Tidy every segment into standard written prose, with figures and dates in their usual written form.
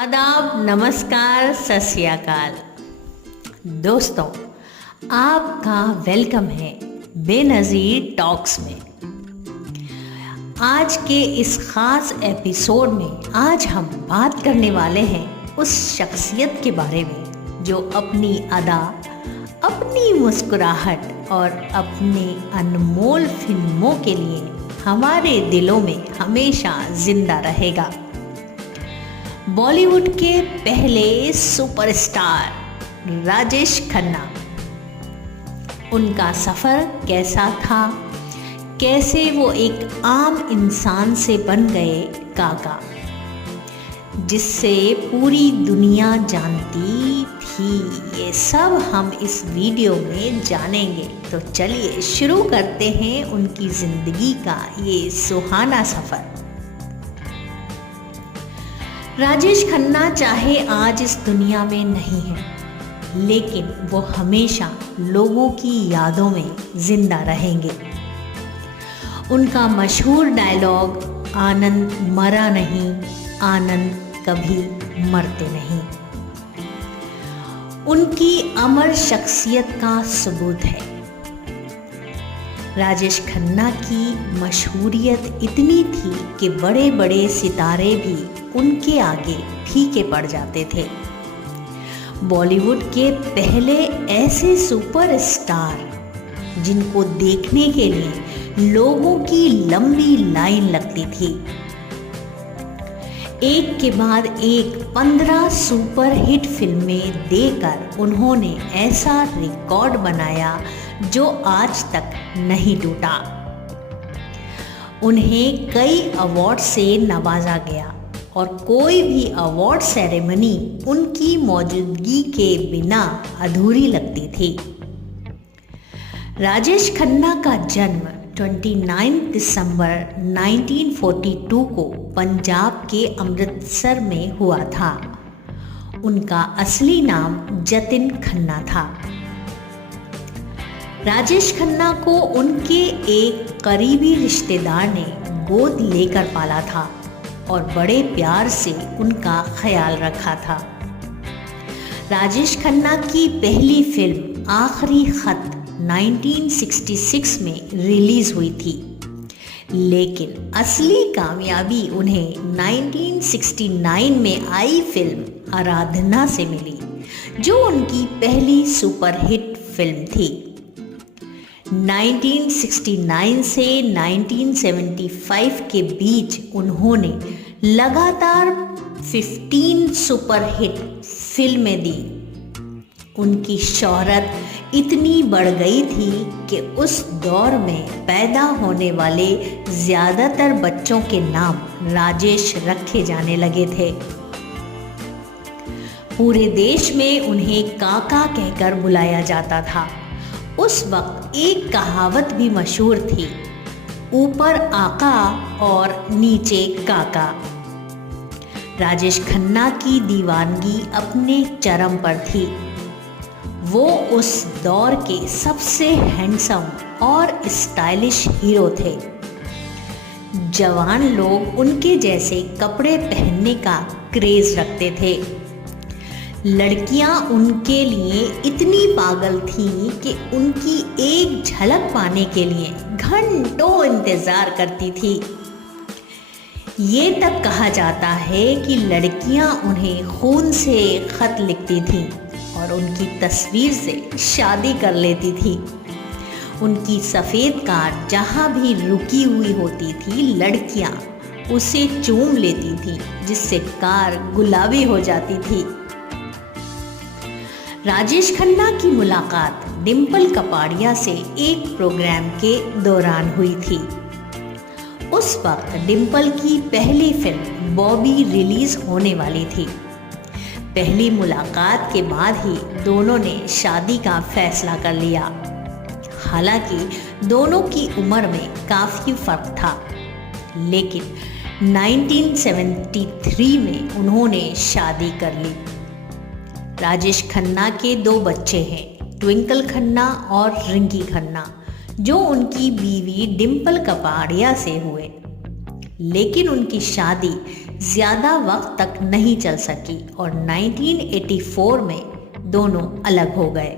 आदाब, नमस्कार, सत श्री अकाल। दोस्तों, आपका वेलकम है बेनज़ीर टॉक्स में। आज के इस ख़ास एपिसोड में आज हम बात करने वाले हैं उस शख्सियत के बारे में जो अपनी अदा, अपनी मुस्कुराहट और अपने अनमोल फिल्मों के लिए हमारे दिलों में हमेशा जिंदा रहेगा। बॉलीवुड के पहले सुपरस्टार राजेश खन्ना। उनका सफ़र कैसा था, कैसे वो एक आम इंसान से बन गए काका, जिससे पूरी दुनिया जानती थी, ये सब हम इस वीडियो में जानेंगे। तो चलिए शुरू करते हैं उनकी ज़िंदगी का ये सुहाना सफ़र। राजेश खन्ना चाहे आज इस दुनिया में नहीं है, लेकिन वो हमेशा लोगों की यादों में जिंदा रहेंगे। उनका मशहूर डायलॉग आनंद मरा नहीं, आनंद कभी मरते नहीं, उनकी अमर शख्सियत का सबूत है। राजेश खन्ना की मशहूरियत इतनी थी कि बड़े बड़े सितारे भी उनके आगे फीके पड़ जाते थे। बॉलीवुड के पहले ऐसे सुपरस्टार जिनको देखने के लिए लोगों की लंबी लाइन लगती थी। एक के बाद एक 15 सुपरहिट फिल्में देकर उन्होंने ऐसा रिकॉर्ड बनाया जो आज तक नहीं टूटा। उन्हें कई अवार्ड से नवाजा गया और कोई भी अवार्ड सेरेमनी उनकी मौजूदगी के बिना अधूरी लगती थी। राजेश खन्ना का जन्म 29 दिसंबर 1942 को पंजाब के अमृतसर में हुआ था। उनका असली नाम जतिन खन्ना था। राजेश खन्ना को उनके एक करीबी रिश्तेदार ने गोद लेकर पाला था और बड़े प्यार से उनका ख्याल रखा था। राजेश खन्ना की पहली फिल्म आखिरी खत 1966 में रिलीज हुई थी, लेकिन असली कामयाबी उन्हें 1969 में आई फिल्म आराधना से मिली, जो उनकी पहली सुपरहिट फिल्म थी। 1969 से 1975 के बीच उन्होंने लगातार 15 सुपरहिट फिल्में दी। उनकी शोहरत इतनी बढ़ गई थी कि उस दौर में पैदा होने वाले ज़्यादातर बच्चों के नाम राजेश रखे जाने लगे थे। पूरे देश में उन्हें काका कहकर बुलाया जाता था। उस वक्त एक कहावत भी मशहूर थी, ऊपर आका और नीचे काका। राजेश खन्ना की दीवानगी अपने चरम पर थी। वो उस दौर के सबसे हैंडसम और स्टाइलिश हीरो थे। जवान लोग उनके जैसे कपड़े पहनने का क्रेज रखते थे। लड़कियां उनके लिए इतनी पागल थीं कि उनकी एक झलक पाने के लिए घंटों इंतज़ार करती थी। ये तक कहा जाता है कि लड़कियां उन्हें खून से खत लिखती थीं और उनकी तस्वीर से शादी कर लेती थी। उनकी सफ़ेद कार जहाँ भी रुकी हुई होती थी, लड़कियां उसे चूम लेती थीं, जिससे कार गुलाबी हो जाती थी। राजेश खन्ना की मुलाकात डिम्पल कपाड़िया से एक प्रोग्राम के दौरान हुई थी। उस वक्त डिम्पल की पहली फिल्म बॉबी रिलीज होने वाली थी। पहली मुलाकात के बाद ही दोनों ने शादी का फैसला कर लिया। हालांकि दोनों की उम्र में काफ़ी फर्क था, लेकिन 1973 में उन्होंने शादी कर ली। राजेश खन्ना के 2 बच्चे हैं, ट्विंकल खन्ना और रिंकी खन्ना, जो उनकी बीवी डिम्पल कपाड़िया से हुए। लेकिन उनकी शादी ज़्यादा वक्त तक नहीं चल सकी और 1984 में दोनों अलग हो गए।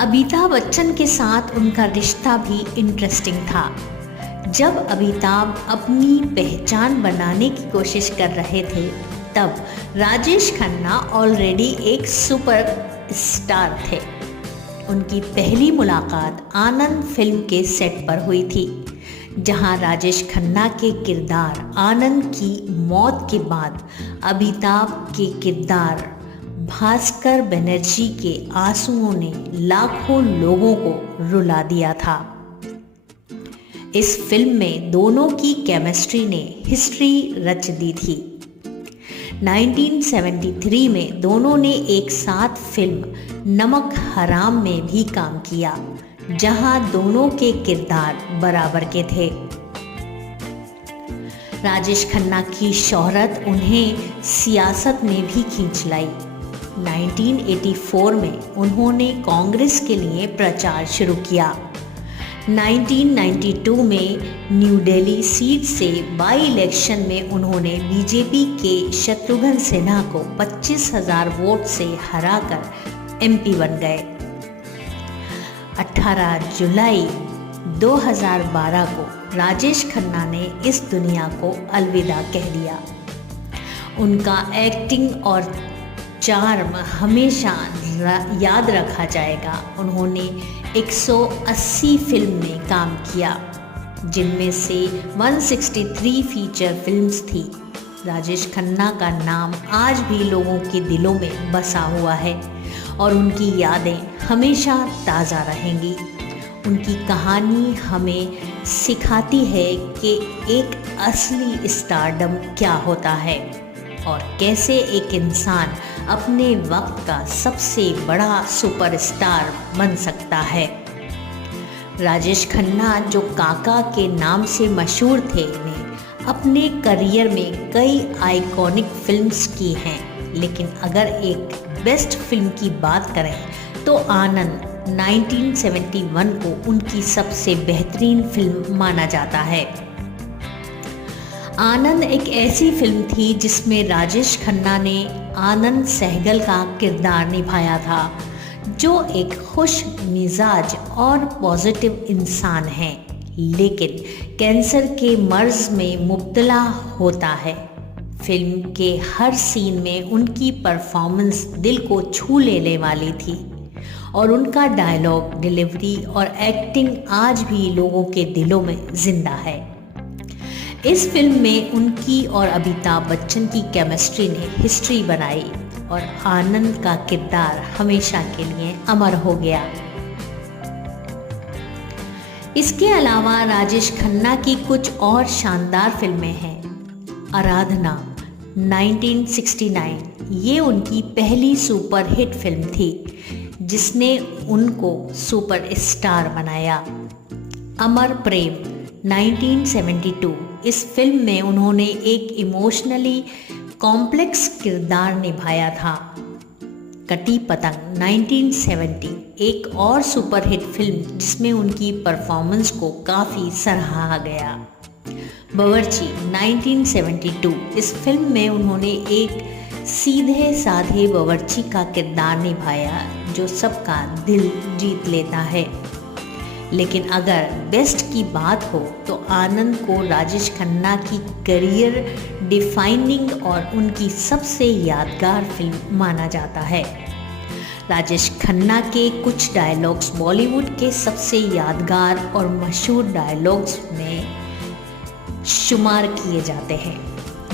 अमिताभ बच्चन के साथ उनका रिश्ता भी इंटरेस्टिंग था। जब अमिताभ अपनी पहचान बनाने की कोशिश कर रहे थे तब राजेश खन्ना ऑलरेडी एक सुपर स्टार थे। उनकी पहली मुलाकात आनंद फिल्म के सेट पर हुई थी, जहां राजेश खन्ना के किरदार आनंद की मौत के बाद अमिताभ के किरदार भास्कर बनर्जी के आंसुओं ने लाखों लोगों को रुला दिया था। इस फिल्म में दोनों की केमिस्ट्री ने हिस्ट्री रच दी थी। 1973 में दोनों ने एक साथ फिल्म नमक हराम में भी काम किया, जहां दोनों के किरदार बराबर के थे। राजेश खन्ना की शोहरत उन्हें सियासत में भी खींच लाई। 1984 में उन्होंने कांग्रेस के लिए प्रचार शुरू किया। 1992 में न्यू दिल्ली सीट से बाई इलेक्शन में उन्होंने बीजेपी के शत्रुघ्न सिन्हा को 25,000 वोट से हराकर एमपी बन गए। 18 जुलाई 2012 को राजेश खन्ना ने इस दुनिया को अलविदा कह दिया। उनका एक्टिंग और चार्म हमेशा याद रखा जाएगा। उन्होंने 180 फिल्म में काम किया, जिनमें से 163 फीचर फिल्म्स थी। राजेश खन्ना का नाम आज भी लोगों के दिलों में बसा हुआ है और उनकी यादें हमेशा ताज़ा रहेंगी। उनकी कहानी हमें सिखाती है कि एक असली स्टारडम क्या होता है और कैसे एक इंसान अपने वक्त का सबसे बड़ा सुपरस्टार बन सकता है। राजेश खन्ना, जो काका के नाम से मशहूर थे, ने अपने करियर में कई आइकॉनिक फिल्म्स की हैं, लेकिन अगर एक बेस्ट फिल्म की बात करें तो आनंद 1971 को उनकी सबसे बेहतरीन फिल्म माना जाता है। आनंद एक ऐसी फिल्म थी जिसमें राजेश खन्ना ने आनंद सहगल का किरदार निभाया था, जो एक खुश मिजाज और पॉजिटिव इंसान है, लेकिन कैंसर के मर्ज में मुब्तला होता है। फिल्म के हर सीन में उनकी परफॉर्मेंस दिल को छू लेने वाली थी और उनका डायलॉग, डिलीवरी और एक्टिंग आज भी लोगों के दिलों में जिंदा है। इस फिल्म में उनकी और अमिताभ बच्चन की केमिस्ट्री ने हिस्ट्री बनाई और आनंद का किरदार हमेशा के लिए अमर हो गया। इसके अलावा राजेश खन्ना की कुछ और शानदार फिल्में हैं। आराधना 1969, ये उनकी पहली सुपरहिट फिल्म थी जिसने उनको सुपरस्टार बनाया। अमर प्रेम 1972, इस फिल्म में उन्होंने एक इमोशनली कॉम्प्लेक्स किरदार निभाया था। कटी पतंग 1970, एक और सुपरहिट फिल्म जिसमें उनकी परफॉर्मेंस को काफ़ी सराहा गया। बावर्ची 1972, इस फिल्म में उन्होंने एक सीधे साधे बावर्ची का किरदार निभाया जो सबका दिल जीत लेता है। लेकिन अगर बेस्ट की बात हो तो आनंद को राजेश खन्ना की करियर डिफाइनिंग और उनकी सबसे यादगार फिल्म माना जाता है। राजेश खन्ना के कुछ डायलॉग्स बॉलीवुड के सबसे यादगार और मशहूर डायलॉग्स में शुमार किए जाते हैं।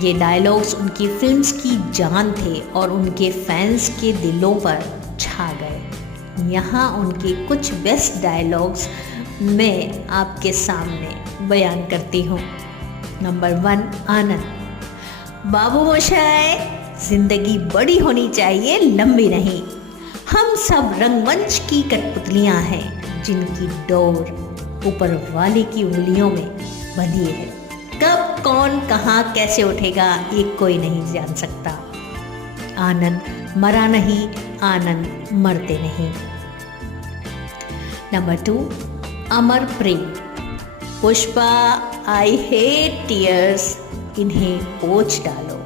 ये डायलॉग्स उनकी फिल्म्स की जान थे और उनके फैंस के दिलों पर छा गए। यहाँ उनके कुछ बेस्ट डायलॉग्स मैं आपके सामने बयान करती हूँ। नंबर 1, आनंद। बाबू मोशाय, जिंदगी बड़ी होनी चाहिए, लंबी नहीं। हम सब रंगमंच की कठपुतलियाँ हैं जिनकी डोर ऊपर वाले की उंगलियों में बंधी है। कब कौन कहाँ कैसे उठेगा ये कोई नहीं जान सकता। आनंद मरा नहीं, आनंद मरते नहीं। Number 2, Amar Prem. Pushpa I hate tears, इन्हें पोंछ डालो।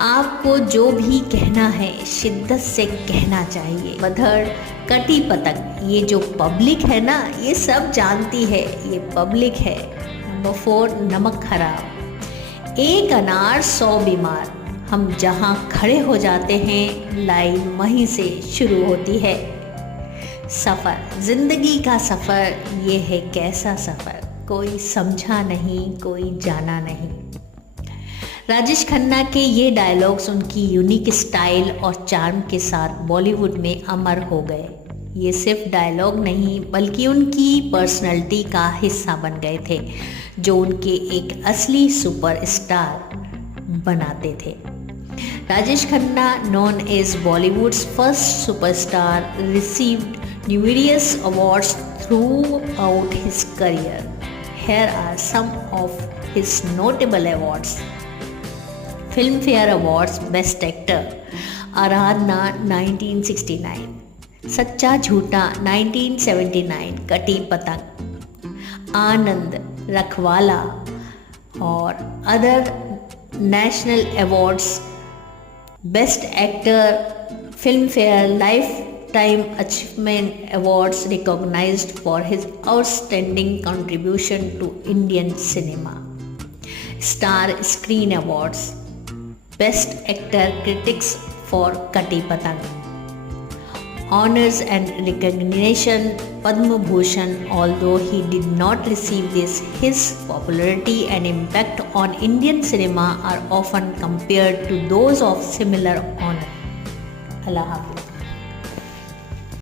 आपको जो भी कहना है शिद्दत से कहना चाहिए। बधड़, कटी पतंग, ये जो पब्लिक है ना, ये सब जानती है, ये पब्लिक है। नंबर 4, नमक खराब। एक अनार 100 बीमार। हम जहाँ खड़े हो जाते हैं लाइन वहीं से शुरू होती है। सफ़र, ज़िंदगी का सफ़र, ये है कैसा सफ़र, कोई समझा नहीं, कोई जाना नहीं। राजेश खन्ना के ये डायलॉग्स उनकी यूनिक स्टाइल और चार्म के साथ बॉलीवुड में अमर हो गए। ये सिर्फ डायलॉग नहीं बल्कि उनकी पर्सनैलिटी का हिस्सा बन गए थे, जो उनके एक असली सुपरस्टार बनाते थे। Rajesh Khanna, known as Bollywood's first superstar, received numerous awards throughout his career. Here are some of his notable awards. Filmfare Awards Best Actor, आराधना 1969, सच्चा झूठा 1979, कटी पतंग, आनंद, रखवाला और other national awards. Best actor, Filmfare lifetime achievement awards recognized for his outstanding contribution to Indian cinema. Star Screen Awards, Best Actor Critics for Kati Patang. Honors and recognition, Padma Bhushan. Although he did not receive this, his popularity and impact on Indian cinema are often compared to those of similar honor. Allah Hafiz.